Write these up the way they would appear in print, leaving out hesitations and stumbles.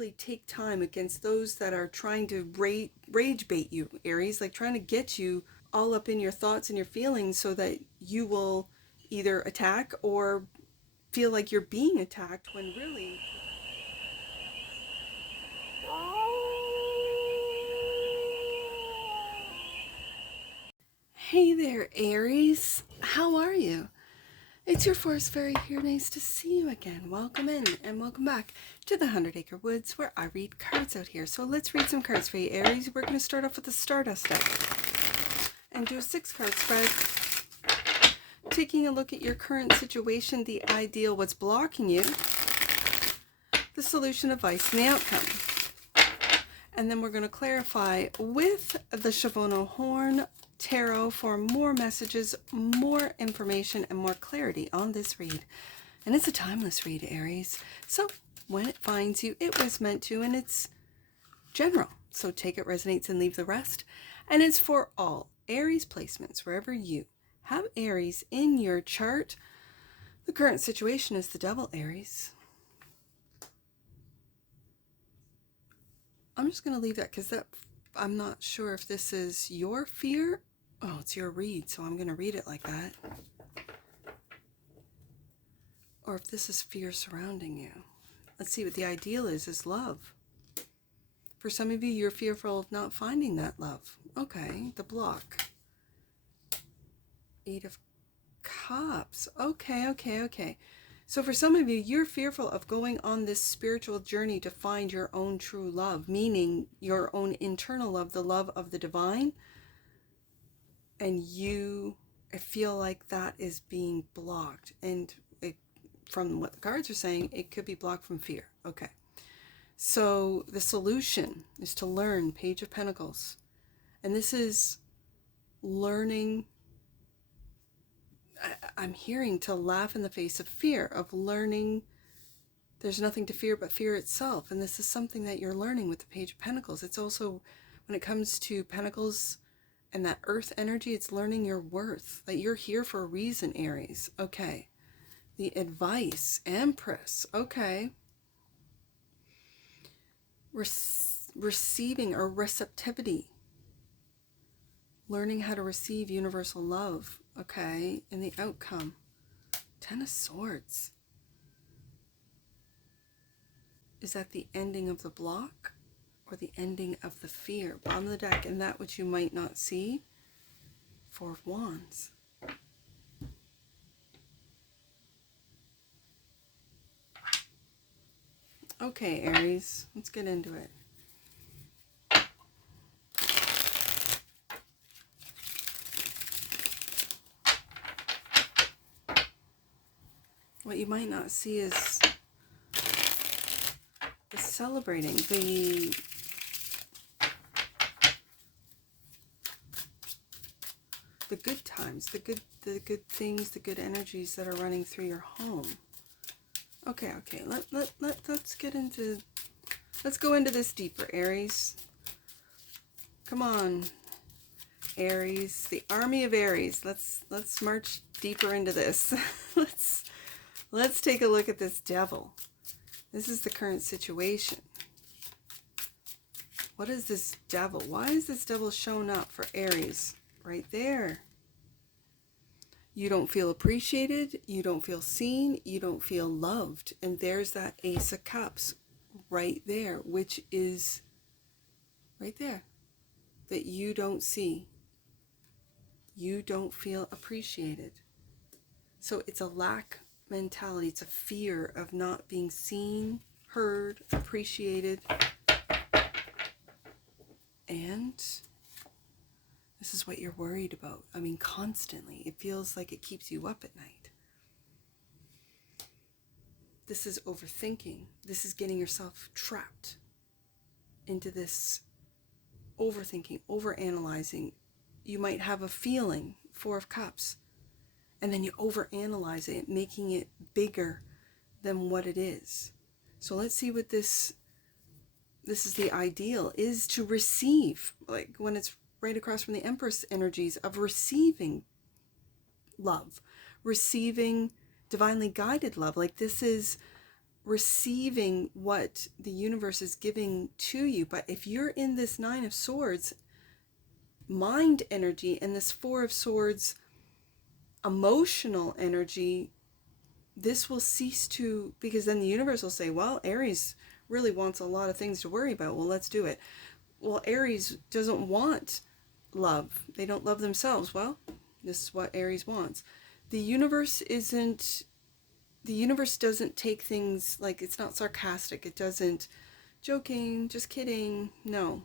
really take time against those that are trying to rage bait you, Aries, like trying to get you all up in your thoughts and your feelings so that you will either attack or feel like you're being attacked when really... Hey there, Aries. How are you? It's your forest fairy here. Nice to see you again. Welcome in and welcome back to the 100-Acre Woods where I read cards out here. So let's read some cards for you, Aries. We're going to start off with the Stardust deck and do a 6-card spread. Taking a look at your current situation, the ideal, what's blocking you, the solution, advice, and the outcome. And then we're going to clarify with the CHERVONO-CHORNE Tarot for more messages, more information, and more clarity on this read. And it's a timeless read, Aries. So when it finds you, it was meant to, and it's general. So take it, resonates, and leave the rest. And it's for all Aries placements, wherever you have Aries in your chart. The current situation is the Devil, Aries. I'm just going to leave that because I'm not sure if this is your fear. Oh, it's your read, so I'm going to read it like that. Or if this is fear surrounding you. Let's see what the ideal is love. For some of you, you're fearful of not finding that love. Okay, the block. 8 of Cups. Okay. So for some of you, you're fearful of going on this spiritual journey to find your own true love, meaning your own internal love, the love of the divine. And you feel like that is being blocked. And from what the cards are saying, it could be blocked from fear. Okay. So the solution is to learn, Page of Pentacles. And this is learning. I'm hearing to laugh in the face of fear, of learning there's nothing to fear but fear itself. And this is something that you're learning with the Page of Pentacles. It's also, when it comes to Pentacles and that earth energy, it's learning your worth, that you're here for a reason, Aries. Okay. The advice, Empress. Okay. Receiving or receptivity. Learning how to receive universal love. Okay. And the outcome, 10 of Swords. Is that the ending of the block or the ending of the fear? Bottom of the deck, and that which you might not see, 4 of Wands. Okay, Aries, let's get into it. What you might not see is the celebrating, the good times, the good things, the good energies that are running through your home. Okay. Let's get into, let's go into this deeper, Aries. Come on, Aries, the army of Aries. Let's march deeper into this. Let's take a look at this Devil. This is the current situation. What is this Devil? Why is this Devil showing up for Aries? Right there. You don't feel appreciated. You don't feel seen. You don't feel loved. And there's that Ace of Cups right there, which is right there, that you don't see. You don't feel appreciated. So it's a lack mentality. It's a fear of not being seen, heard, appreciated. And this is what you're worried about. I mean, constantly. It feels like it keeps you up at night. This is overthinking. This is getting yourself trapped into this overthinking, overanalyzing. You might have a feeling, 4 of Cups, and then you overanalyze it, making it bigger than what it is. So let's see what this is. The ideal is to receive, like when it's right across from the Empress energies of receiving love, receiving divinely guided love. Like this is receiving what the universe is giving to you. But if you're in this Nine of Swords mind energy and this Four of Swords emotional energy, this will cease to, because then the universe will say, well, Aries really wants a lot of things to worry about. Well, let's do it. Well, Aries doesn't want love. They don't love themselves. Well, this is what Aries wants. The universe doesn't take things like, it's not sarcastic. It doesn't joking, just kidding. No.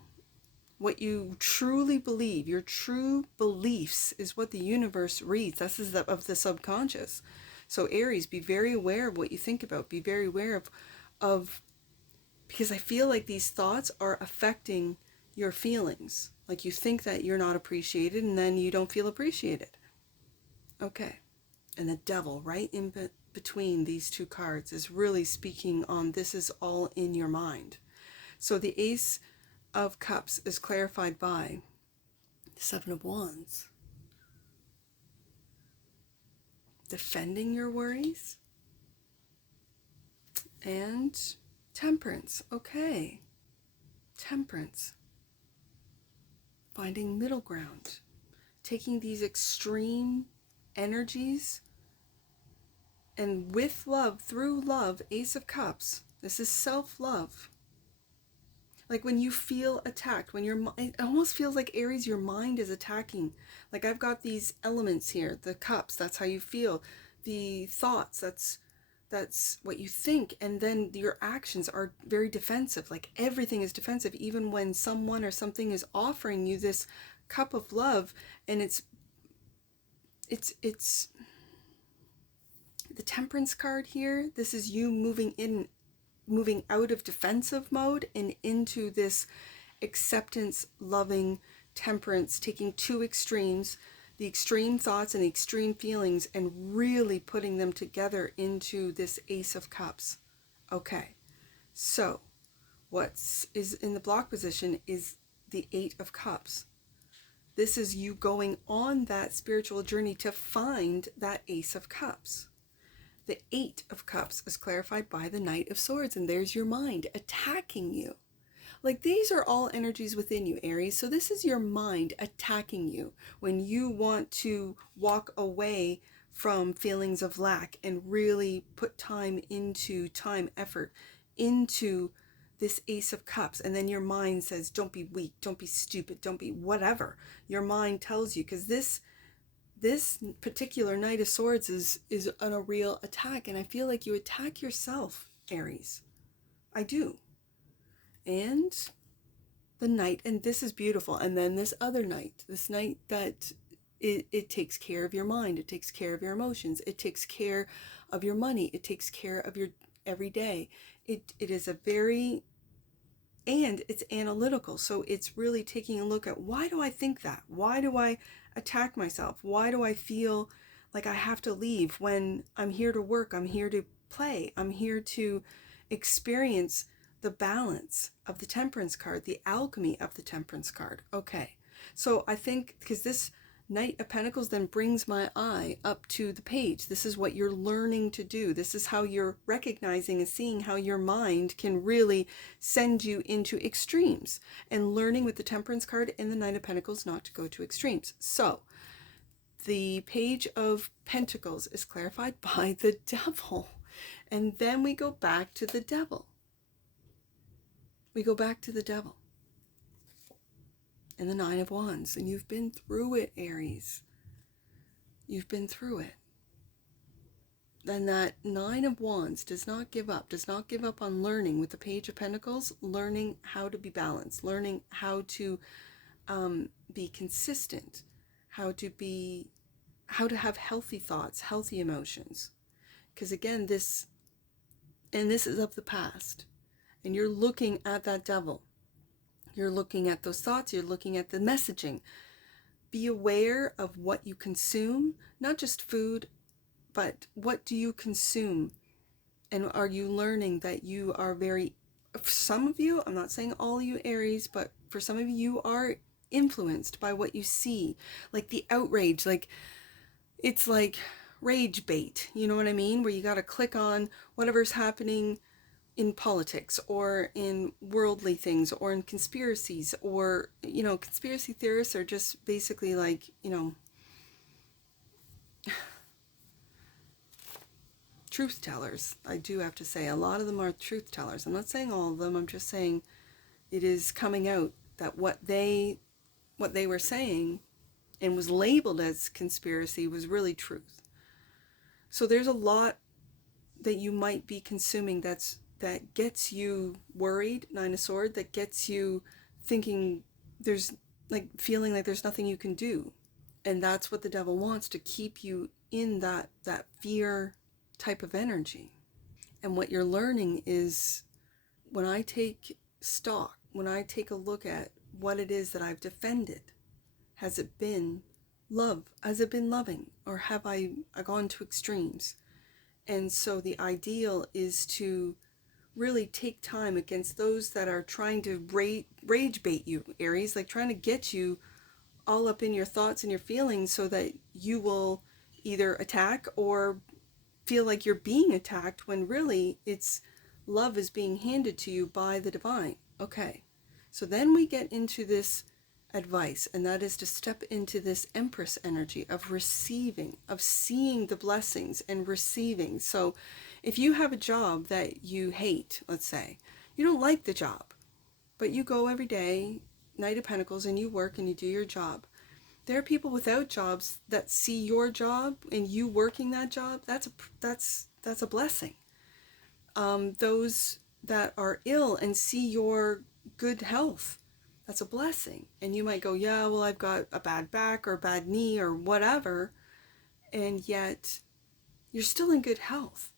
What you truly believe, your true beliefs, is what the universe reads. This is of the subconscious. So Aries, be very aware of what you think about. Be very aware of because I feel like these thoughts are affecting your feelings. Like you think that you're not appreciated and then you don't feel appreciated. Okay. And the Devil right in between these two cards is really speaking on this is all in your mind. So the Ace of Cups is clarified by the Seven of Wands. Defending your worries. And Temperance. Okay. Temperance. Finding middle ground. Taking these extreme energies and with love, through love, Ace of Cups. This is self-love. Like when you feel attacked, when it almost feels like Aries, your mind is attacking. Like I've got these elements here, the cups, that's how you feel. The thoughts, that's what you think. And then your actions are very defensive. Like everything is defensive, even when someone or something is offering you this cup of love, and it's the Temperance card here. This is you moving out of defensive mode and into this acceptance, loving temperance, taking two extremes, the extreme thoughts and the extreme feelings, and really putting them together into this Ace of Cups. Okay, so what is in the block position is the Eight of Cups. This is you going on that spiritual journey to find that Ace of Cups. The Eight of Cups is clarified by the Knight of Swords, and there's your mind attacking you. Like these are all energies within you, Aries. So this is your mind attacking you when you want to walk away from feelings of lack and really put time, effort into this Ace of Cups. And then your mind says, don't be weak, don't be stupid, don't be whatever. Your mind tells you, because this particular Knight of Swords is on a real attack, and I feel like you attack yourself, Aries. I do. And the Knight, and this is beautiful, and then this other Knight, this Knight that it takes care of your mind, it takes care of your emotions, it takes care of your money, it takes care of your everyday. It is a very, and it's analytical, so it's really taking a look at, why do I think that? Why do I attack myself? Why do I feel like I have to leave when I'm here to work, I'm here to play, I'm here to experience the balance of the Temperance card, the alchemy of the Temperance card. Okay, so I think, because this Knight of Pentacles then brings my eye up to the page. This is what you're learning to do. This is how you're recognizing and seeing how your mind can really send you into extremes, and learning with the Temperance card and the Knight of Pentacles not to go to extremes. So the Page of Pentacles is clarified by the Devil, and then we go back to the Devil. We go back to the Devil and the Nine of Wands, and you've been through it, Aries. You've been through it. Then that Nine of Wands does not give up on learning with the Page of Pentacles, learning how to be balanced, learning how to be consistent, how to have healthy thoughts, healthy emotions. Because again, this is of the past, and you're looking at that Devil. You're looking at those thoughts, you're looking at the messaging. Be aware of what you consume, not just food, but what do you consume? And are you learning that you are very, for some of you, I'm not saying all you Aries, but for some of you, you are influenced by what you see. Like the outrage, like it's like rage bait, you know what I mean? Where you got to click on whatever's happening in politics or in worldly things or in conspiracies, or, conspiracy theorists are just basically like, truth tellers. I do have to say, a lot of them are truth tellers. I'm not saying all of them. I'm just saying it is coming out that what they were saying and was labeled as conspiracy was really truth. So there's a lot that you might be consuming that gets you worried, Nine of Swords, that gets you thinking there's like feeling like there's nothing you can do. And that's what the devil wants, to keep you in that fear type of energy. And what you're learning is, when I take stock, when I take a look at what it is that I've defended, has it been love? Has it been loving? Or have I gone to extremes? And so the ideal is to really take time against those that are trying to rage bait you, Aries, like trying to get you all up in your thoughts and your feelings so that you will either attack or feel like you're being attacked, when really it's love is being handed to you by the divine. Okay, so then we get into this advice, and that is to step into this Empress energy of receiving, of seeing the blessings and receiving. So if you have a job that you hate, let's say, you don't like the job, but you go every day, Knight of Pentacles, and you work and you do your job. There are people without jobs that see your job and you working that job. That's a blessing. Those that are ill and see your good health, that's a blessing. And you might go, yeah, well, I've got a bad back or a bad knee or whatever, and yet you're still in good health.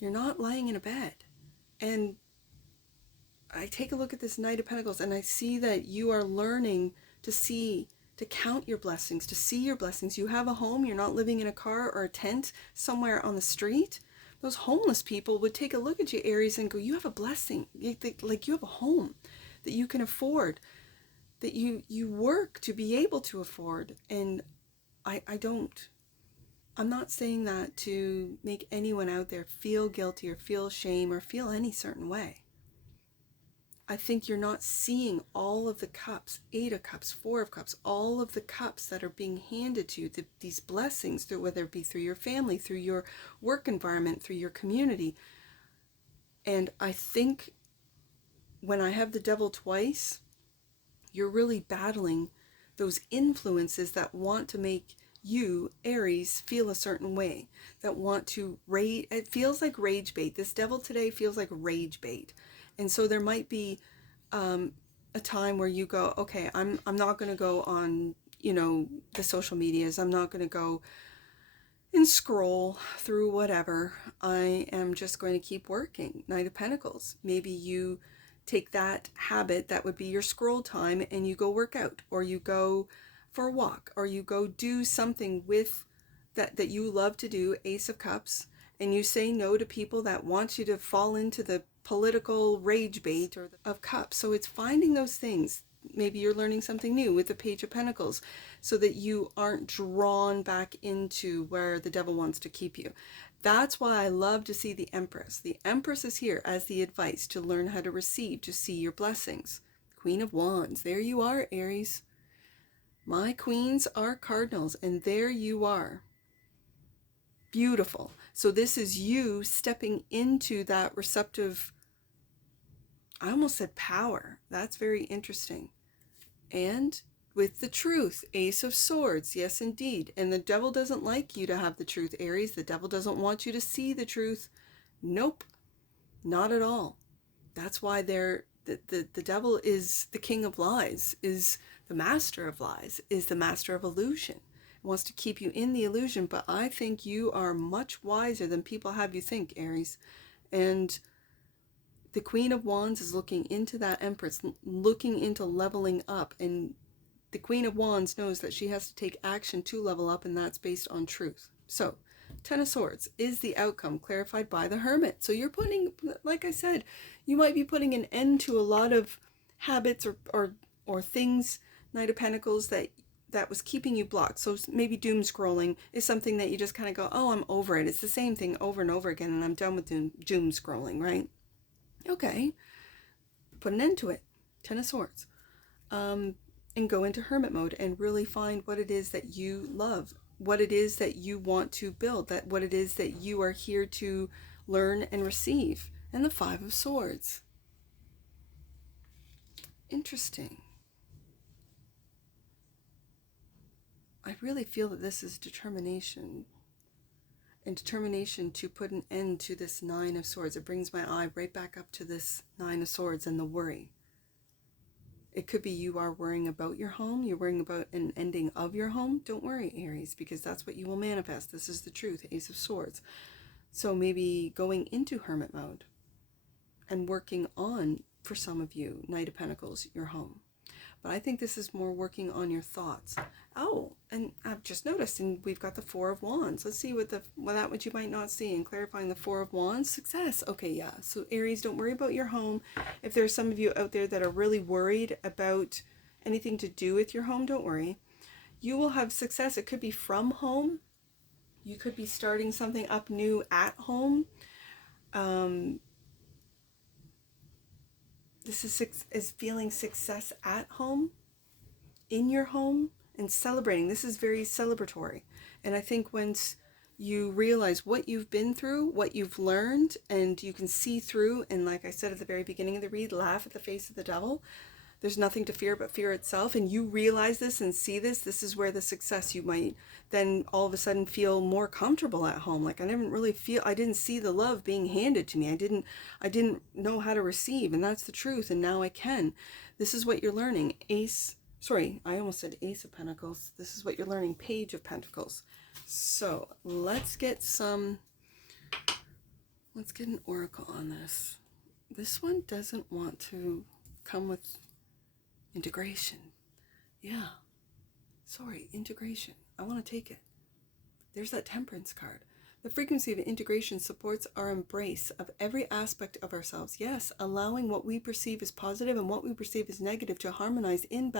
You're not lying in a bed. And I take a look at this Knight of Pentacles and I see that you are learning to count your blessings, to see your blessings. You have a home, you're not living in a car or a tent somewhere on the street. Those homeless people would take a look at you, Aries, and go, you have a blessing. Like, you have a home that you can afford, that you work to be able to afford. And I'm not saying that to make anyone out there feel guilty or feel shame or feel any certain way. I think you're not seeing all of the cups, 8 of cups, 4 of cups, all of the cups that are being handed to you, these blessings, whether it be through your family, through your work environment, through your community. And I think when I have the devil twice, you're really battling those influences that want to make you, Aries, feel a certain way, that want to rage. It feels like rage bait. This devil today feels like rage bait. And so there might be a time where you go, okay, I'm not going to go on, the social medias. I'm not going to go and scroll through whatever. I am just going to keep working. Knight of Pentacles. Maybe you take that habit, that would be your scroll time, and you go work out, or you go for a walk, or you go do something with that you love to do, Ace of Cups, and you say no to people that want you to fall into the political rage bait of cups. So it's finding those things. Maybe you're learning something new with the Page of Pentacles, so that you aren't drawn back into where the devil wants to keep you. That's why I love to see the Empress. The Empress is here as the advice to learn how to receive, to see your blessings. Queen of Wands. There you are, Aries. My queens are cardinals, and there you are. Beautiful. So this is you stepping into that receptive, I almost said power. That's very interesting. And with the truth, Ace of Swords. Yes, indeed. And the devil doesn't like you to have the truth, Aries. The devil doesn't want you to see the truth. Nope, not at all. That's why the devil is the king of lies, is the master of lies, is the master of illusion. Wants to keep you in the illusion, but I think you are much wiser than people have you think, Aries. And the Queen of Wands is looking into that Empress, looking into leveling up, and the Queen of Wands knows that she has to take action to level up, and that's based on truth. So Ten of Swords is the outcome clarified by the Hermit. So you're putting, like I said, you might be putting an end to a lot of habits or things, Knight of Pentacles, that was keeping you blocked. So maybe doom scrolling is something that you just kind of go, oh, I'm over it. It's the same thing over and over again, and I'm done with doom scrolling, right? Okay, put an end to it. 10 of Swords. And go into hermit mode and really find what it is that you love, what it is that you want to build, that what it is that you are here to learn and receive. And the 5 of Swords. Interesting. I really feel that this is determination. And determination to put an end to this 9 of Swords. It brings my eye right back up to this 9 of Swords and the worry. It could be you are worrying about your home. You're worrying about an ending of your home. Don't worry, Aries, because that's what you will manifest. This is the truth, Ace of Swords. So maybe going into hermit mode and working on, for some of you, Knight of Pentacles, your home. But I think this is more working on your thoughts. Oh, and I've just noticed, and we've got the 4 of Wands. Let's see what you might not see. And clarifying the 4 of Wands, success. Okay, yeah. So Aries, don't worry about your home. If there's some of you out there that are really worried about anything to do with your home, don't worry. You will have success. It could be from home. You could be starting something up new at home. This is feeling success at home, in your home, and celebrating. This is very celebratory. And I think once you realize what you've been through, what you've learned, and you can see through, and like I said at the very beginning of the read, laugh at the face of the devil. There's nothing to fear but fear itself. And you realize this and see this. This is where the success, you might then all of a sudden feel more comfortable at home. Like I didn't see the love being handed to me. I didn't know how to receive. And that's the truth. And now I can. This is what you're learning. I almost said Ace of Pentacles. This is what you're learning. Page of Pentacles. So let's get an oracle on this. This one doesn't want to come with integration. Yeah. Sorry, integration. I want to take it. There's that Temperance card. The frequency of integration supports our embrace of every aspect of ourselves. Yes, allowing what we perceive as positive and what we perceive as negative to harmonize in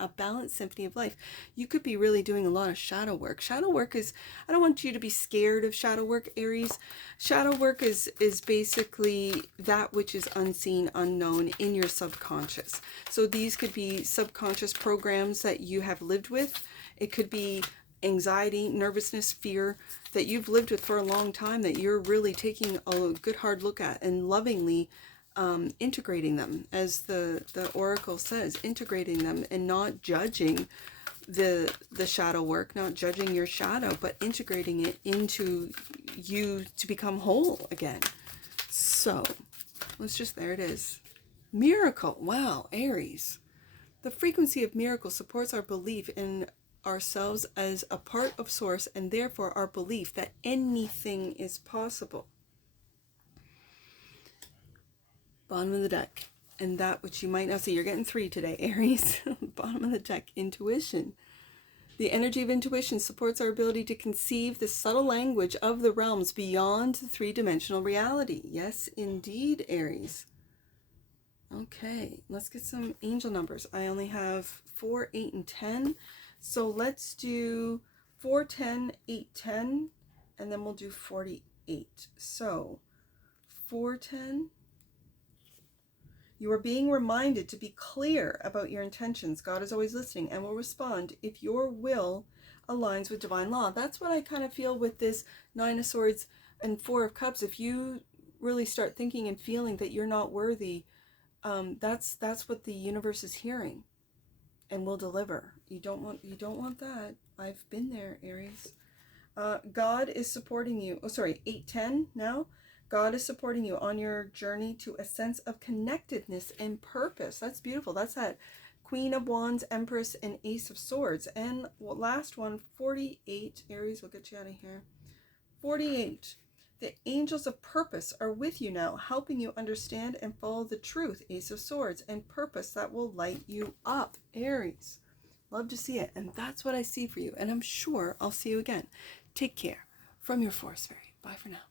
a balanced symphony of life. You could be really doing a lot of shadow work. Shadow work is, I don't want you to be scared of shadow work, Aries. Shadow work is basically that which is unseen, unknown in your subconscious. So these could be subconscious programs that you have lived with. It could be anxiety, nervousness, fear that you've lived with for a long time that you're really taking a good hard look at and lovingly integrating them, as the oracle says, integrating them and not judging the shadow work, not judging your shadow, but integrating it into you to become whole again. So there it is. Miracle. Wow, Aries. The frequency of miracle supports our belief in ourselves as a part of source, and therefore our belief that anything is possible. Bottom of the deck, and that which you might not see. You're getting 3 today, Aries. Bottom of the deck, intuition. The energy of intuition supports our ability to conceive the subtle language of the realms beyond the 3-dimensional reality. Yes, indeed, Aries. Okay, let's get some angel numbers. I only have 4, 8, and 10. So let's do 4, 10, 8, 10, and then we'll do 48. So 4, 10. You are being reminded to be clear about your intentions. God is always listening and will respond if your will aligns with divine law. That's what I kind of feel with this 9 of Swords and 4 of Cups. If you really start thinking and feeling that you're not worthy, that's what the universe is hearing and will deliver. You don't want that. I've been there, Aries. God is supporting you. 8-10 now. God is supporting you on your journey to a sense of connectedness and purpose. That's beautiful. That's that Queen of Wands, Empress, and Ace of Swords. And last one, 48. Aries, we'll get you out of here. 48. The angels of purpose are with you now, helping you understand and follow the truth, Ace of Swords, and purpose that will light you up, Aries. Love to see it. And that's what I see for you. And I'm sure I'll see you again. Take care. From your Forest Fairy. Bye for now.